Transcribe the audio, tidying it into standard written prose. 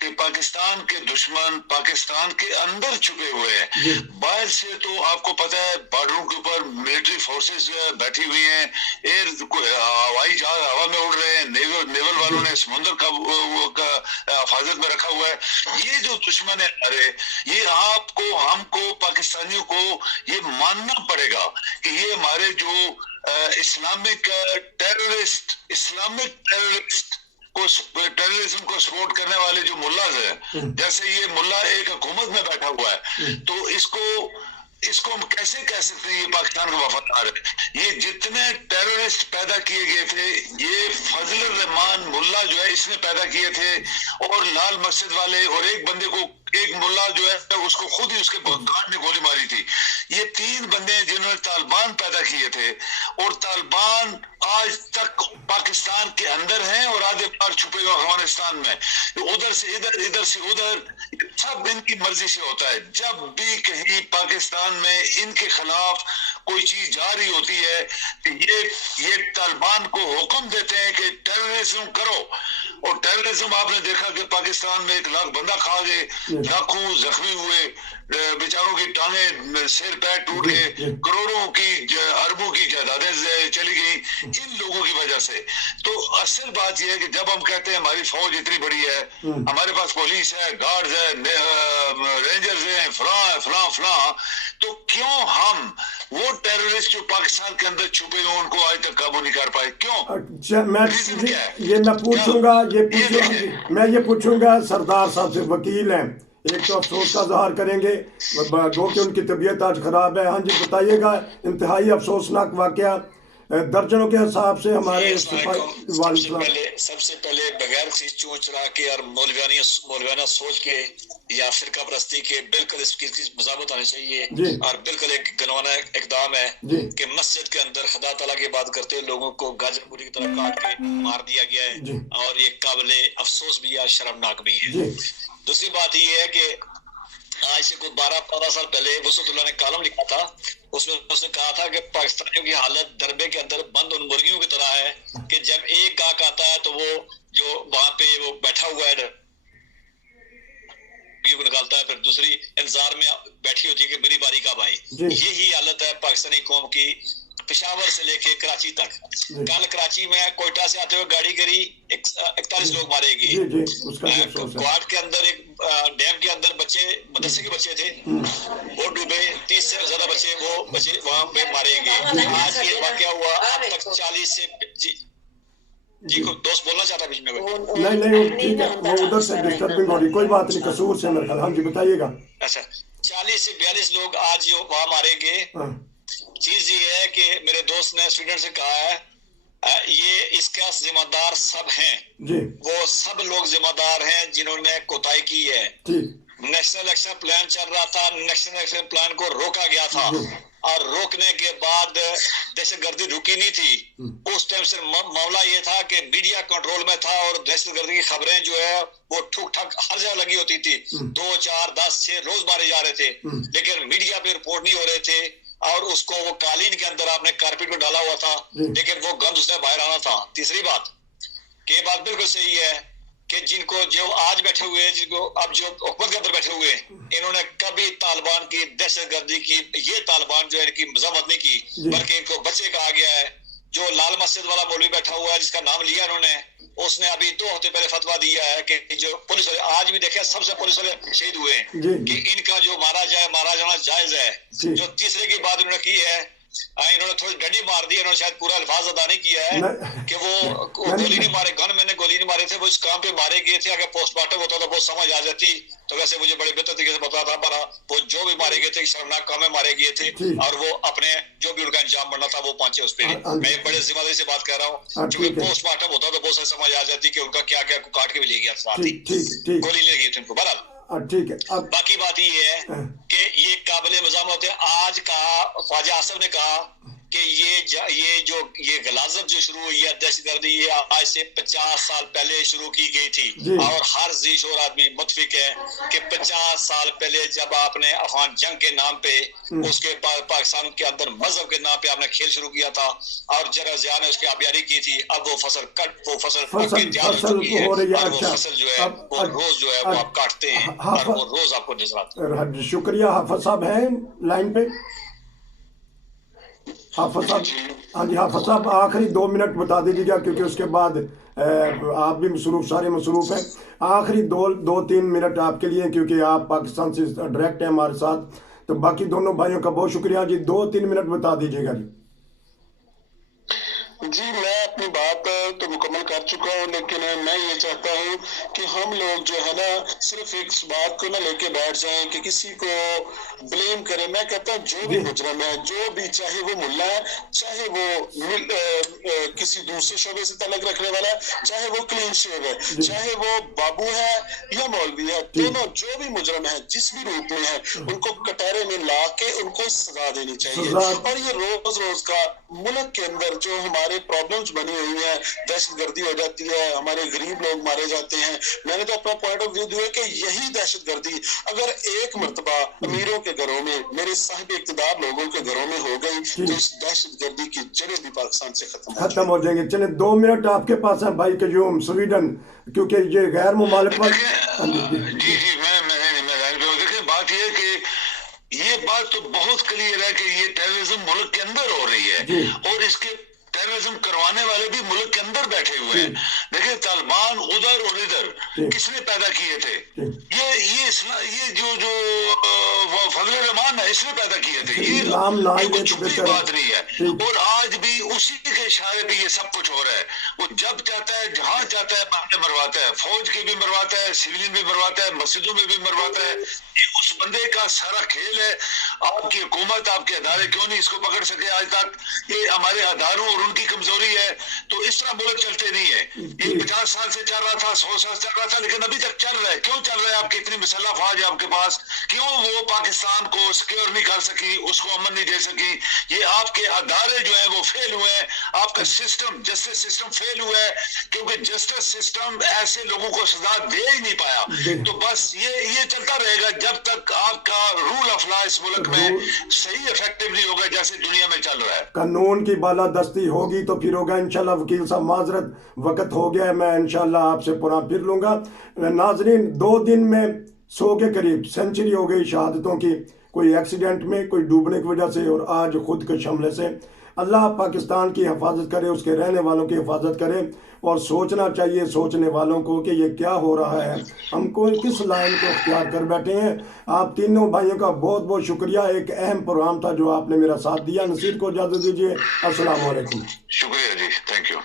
کہ پاکستان کے دشمن پاکستان کے اندر چھپے ہوئے ہیں. باہر سے تو آپ کو پتا ہے بارڈروں کے اوپر ملٹری فورسز بیٹھی ہوئی ہیں, ہوائی جہاز ہوا میں اڑ رہے ہیں, نیول والوں نے سمندر کا حفاظت میں رکھا ہوا ہے. یہ جو دشمن ہے ارے یہ آپ کو ہم کو پاکستانیوں کو یہ ماننا پڑے گا کہ یہ ہمارے جو اسلامک ٹیررسٹ ٹیررزم کو سپورٹ کرنے والے جو ملاز ہیں, جیسے یہ ملا ایک حکومت میں بیٹھا ہوا ہے, تو اس کو ہم کیسے کہہ سکتے ہیں یہ پاکستان کا وفادار ہے. یہ جتنے ٹیررسٹ پیدا کیے گئے تھے یہ فضل الرحمان ملا جو ہے اس نے پیدا کیے تھے, اور لال مسجد والے اور ایک بندے کو ایک ملا جو ہے اس کو خود ہی اس کے گارڈ نے گولی ماری تھی. یہ 3 بندے جنہوں نے طالبان پیدا کیے تھے, اور طالبان آج تک پاکستان کے اندر ہیں اور آدھے پار چھپے ہوئے افغانستان میں, ادھر سے ادھر سے ادھر, سب ان کی مرضی سے ہوتا ہے. جب بھی کہیں پاکستان میں ان کے خلاف کوئی چیز جاری ہوتی ہے یہ طالبان کو حکم دیتے ہیں کہ ٹیررزم کرو, اور ٹیررزم آپ نے دیکھا کہ پاکستان میں 1 لاکھ بندہ کھا گئے, لاکھوں زخمی ہوئے, بیچاروں کی ٹانگیں سر پیر ٹوٹ گئے, کروڑوں کی اربوں کی جائیدادیں چلی گئی ان لوگوں کی وجہ سے. تو اصل بات یہ ہے کہ جب ہم کہتے ہیں ہماری فوج اتنی بڑی ہے, ہمارے پاس پولیس ہے, گارڈز ہے, رینجرز ہیں, فلاں, تو کیوں ہم وہ ٹیررسٹ جو پاکستان کے اندر چھپے ہوئے ان کو آج تک قابو نہیں کر پائے, کیوں؟ میں یہ پوچھوں گا سردار صاحب سے, وکیل ہیں, ایک تو افسوس کا اظہار کریں گے گو کہ ان کی طبیعت آج خراب ہے. ہاں جی بتائیے گا, انتہائی افسوسناک واقعہ درجنوں کے حساب سے ہمارے سب سے پہلے بغیر چیز چون چرا کے اور مولویانہ سوچ کے یا فرقہ پرستی کے بالکل اس کی مذمت آنی چاہیے, اور بالکل ایک گنوانا اقدام ہے کہ مسجد کے اندر خدا تعالیٰ کی بات کرتے ہوئے لوگوں کو گاجر پوری کی طرح کاٹ کے مار دیا گیا ہے, اور یہ قابل افسوس بھی ہے, شرمناک بھی ہے. دوسری بات یہ ہے کہ آج سے کچھ 12-15 سال پہلے وسعت اللہ نے کالم لکھا تھا, اس میں اس نے کہا تھا کہ پاکستانیوں کی حالت دربے کے اندر بند ان مرغیوں کی طرح ہے کہ جب ایک گاہک آتا ہے تو وہ جو وہاں پہ وہ بیٹھا ہوا ہے کو نکالتا ہے, پھر دوسری انتظار میں بیٹھی ہوتی ہے کہ میری باری کب آئی. یہی حالت ہے پاکستانی قوم کی پشاور سے لے کے کراچی تک. کل کراچی میں کوئٹہ سے آتے ہوئے گاڑی گری, 41 لوگ مارے گئے. کوارٹ کے اندر ایک ڈیم کے اندر بچے مدرسے کے بچے تھے وہ ڈوبے, 30 سے زیادہ بچے وہ بچے وہاں پہ مارے گئے. آج یہ واقعہ ہوا, اب تک 40 سے جی کو دوست بولنا چاہتا ہے بیچ میں نہیں وہ ادھر سے ڈسٹربنگ ہو رہی, کوئی بات نہیں, قصور سے میرے خیال. ہاں جی بتائیے گا. اچھا 40 سے 42 لوگ آج وہاں مارے گئے. چیز یہ ہے کہ میرے دوست نے اسٹوڈنٹ سے کہا ہے یہ اس کا ذمہ دار سب ہیں, وہ سب لوگ ذمہ دار ہیں جنہوں نے کوتاہی کی ہے. نیشنل ایکشن پلان چل رہا تھا, نیشنل ایکشن پلان کو روکا گیا تھا, اور روکنے کے بعد دہشت گردی رکی نہیں تھی. اس ٹائم سے معاملہ یہ تھا کہ میڈیا کنٹرول میں تھا, اور دہشت گردی کی خبریں جو ہے وہ ٹھک ٹھک ہر جگہ لگی ہوتی تھی. 2, 4, 10, 6 روز مارے جا رہے تھے, لیکن میڈیا پہ رپورٹ نہیں ہو رہے تھے, اور اس کو وہ قالین کے اندر آپ نے کارپیٹ میں ڈالا ہوا تھا, لیکن وہ گند اس نے باہر آنا تھا. تیسری بات کہ یہ بات بالکل صحیح ہے کہ جن کو جو آج بیٹھے ہوئے ہیں, جن کو اب جو حکومت کے اندر بیٹھے ہوئے ہیں, انہوں نے کبھی طالبان کی دہشت گردی کی, یہ طالبان جو ہے ان کی مذمت نہیں کی, بلکہ ان کو بچے کہا گیا ہے. جو لال مسجد والا مولوی بیٹھا ہوا ہے جس کا نام لیا انہوں نے, اس نے ابھی 2 ہفتے پہلے فتویٰ دیا ہے کہ جو پولیس والے آج بھی دیکھیں سب سے پولیس والے شہید ہوئے ہیں کہ ان کا جو مارا جانا جائز ہے. جو تیسرے کی بات انہوں نے کی ہے, انہوں نے تھوڑی ڈنڈی مار دی, انہوں نے شاید پورا الفاظ ادا نہیں کیا ہے کہ وہ گولی نہیں مارے, گن میں نے گولی نہیں مارے تھے, وہ اس کام پہ مارے گئے تھے. اگر پوسٹ مارٹم ہوتا تو بہت سمجھ آ جاتی, تو ویسے مجھے بڑے بہتر طریقے سے پتا تھا. پر وہ جو بھی مارے گئے تھے شرمناک کام میں مارے گئے تھے, اور وہ اپنے جو بھی ان کا انجام بننا تھا وہ پہنچے اس پہ. میں بڑے ذمہ داری سے بات کر رہا ہوں, کیونکہ پوسٹ مارٹم ہوتا تو بہت ساری سمجھ آ جاتی کہ ان کا کیا کیا کاٹ کے بھی لے گیا ساتھ ہی, گولی نہیں لگی تھی ان کو. بہرحال باقی بات یہ ہے کہ یہ قابل مذمت ہے. آج کہا خواجہ آصف نے کہا کہ یہ غلاظت جو شروع ہوئی ہے دہشت گردی، یہ آج سے 50 سال پہلے شروع کی گئی تھی، اور ہر ذی شعور آدمی متفق ہے کہ 50 سال پہلے جب آپ نے افغان جنگ کے نام پہ، اس کے بعد پاکستان کے اندر مذہب کے نام پہ آپ نے کھیل شروع کیا تھا، اور جرا ضیاء نے اس کی آبیاری کی تھی، اب وہ فصل تیار ہو چکی ہے، اور وہ فصل جو ہے وہ روز جو ہے وہ آپ کاٹتے ہیں، اور وہ روز آپ کو نظر آتے ہیں۔ شکریہ۔ حافظ صاحب ہیں لائن پہ؟ حافظ صاحب، ہاں جی حافظ صاحب آخری 2 منٹ بتا دیجیے گا، کیونکہ اس کے بعد آپ بھی مصروف، سارے مصروف ہیں۔ آخری 2-3 منٹ آپ کے لیے، کیونکہ آپ پاکستان سے ڈائریکٹ ہیں ہمارے ساتھ، تو باقی دونوں بھائیوں کا بہت شکریہ جی۔ 2-3 منٹ بتا دیجیے گا جی۔ جی میں اپنی بات تو مکمل کر چکا ہوں، لیکن میں یہ چاہتا ہوں کہ ہم لوگ جو ہے نا صرف ایک بات کو نہ لے کے بیٹھ جائیں کہ کسی کو بلیم کریں۔ میں کہتا ہوں جو بھی مجرم ہے، جو بھی، چاہے وہ ملا ہے، چاہے وہ کسی دوسرے شعبے سے تعلق رکھنے والا ہے، چاہے وہ کلین شیو ہے، چاہے وہ بابو ہے یا مولوی ہے، دونوں جو بھی مجرم ہے جس بھی روپ میں ہے، ان کو کٹہرے میں لا کے ان کو سزا دینی چاہیے۔ اور یہ روز روز کا ملک کے اندر جو ہمارے پرابلمز بنی ہوئی ہیں، دہشت گردی ہو جاتی ہے، ہمارے غریب لوگ مارے جاتے ہیں، میں نے تو اپنا پوائنٹ آف ویو دیا کہ یہی دہشت گردی اگر ایک مرتبہ امیروں کے گھروں میں، میرے صاحب اقتدار لوگوں کے گھروں میں ہو گئی تو اس دہشت گردی کی جڑیں بھی پاکستان سے ختم ہو جائیں گے۔ چلیں 2 منٹ آپ کے پاس ہیں بھائی قیوم سویڈن، کیونکہ یہ غیر ممالک جی میں دیکھیں، بات یہ ہے کہ یہ بات تو بہت کلیئر ہے کہ یہ ٹیررزم ملک کے اندر ہو رہی ہے، اور اس کے ٹیررزم کروانے والے بھی ملک کے اندر بیٹھے ہوئے ہیں۔ دیکھیں طالبان ادھر اور ادھر کس نے پیدا کیے تھے؟ یہ جو فضل الرحمان ہے، اس نے پیدا کیے تھے۔ یہ کوئی چھپی بات نہیں ہے، اور آج بھی اسی کے اشارے پہ یہ سب کچھ ہو رہا ہے۔ وہ جب چاہتا ہے، جہاں چاہتا ہے بندے مرواتا ہے، فوج کے بھی مرواتا ہے، سویلین بھی مرواتا ہے، مسجدوں میں بھی مرواتا ہے۔ یہ اس بندے کا سارا کھیل ہے۔ آپ کی حکومت، آپ کے ادارے کیوں نہیں اس کو پکڑ سکے آج تک؟ یہ ہمارے اداروں اور ان کی کمزوری ہے۔ تو اس طرح ملک چلتے نہیں ہے۔ یہ 50 سال سے چل رہا تھا، 100 سال سے چل رہا تھا، لیکن ابھی تک چل رہا ہے۔ کیوں چل رہا ہے؟ آپ کی اتنی مسلح فوج ہے آپ کے پاس، کیوں وہ پاکستان کو سیکیور نہیں کر سکی، اس کو امن نہیں دے سکی؟ یہ آپ کے ادارے جو ہیں وہ فیل ہوئے ہیں، آپ کا سسٹم، جسٹس سسٹم فیل ہوا ہے، کیونکہ جسٹس سسٹم ایسے لوگوں کو سزا دے ہی نہیں پایا۔ تو بس یہ چلتا رہے گا جب تک آپ کا رول آف لا اس ملک میں صحیح افیکٹو نہیں ہوگا جیسے دنیا میں چل رہا ہے۔ قانون کی بالادستی ہوگی تو پھر ہوگا انشاءاللہ۔ وکیل صاحب معذرت، وقت ہو گیا ہے، میں انشاءاللہ آپ سے پھر لوں گا۔ ناظرین، 2 دن میں 100 کے قریب سینچری ہو گئی شہادتوں کی، کوئی ایکسیڈنٹ میں، کوئی ڈوبنے کی وجہ سے، اور آج خودکش حملے سے۔ اللہ پاکستان کی حفاظت کرے، اس کے رہنے والوں کی حفاظت کرے، اور سوچنا چاہیے سوچنے والوں کو کہ یہ کیا ہو رہا ہے، ہم کو کس لائن کو اختیار کر بیٹھے ہیں۔ آپ تینوں بھائیوں کا بہت بہت شکریہ، ایک اہم پروگرام تھا جو آپ نے میرا ساتھ دیا۔ نصیر کو اجازت دیجیے، السلام علیکم۔ شکریہ جی، تھینک یو۔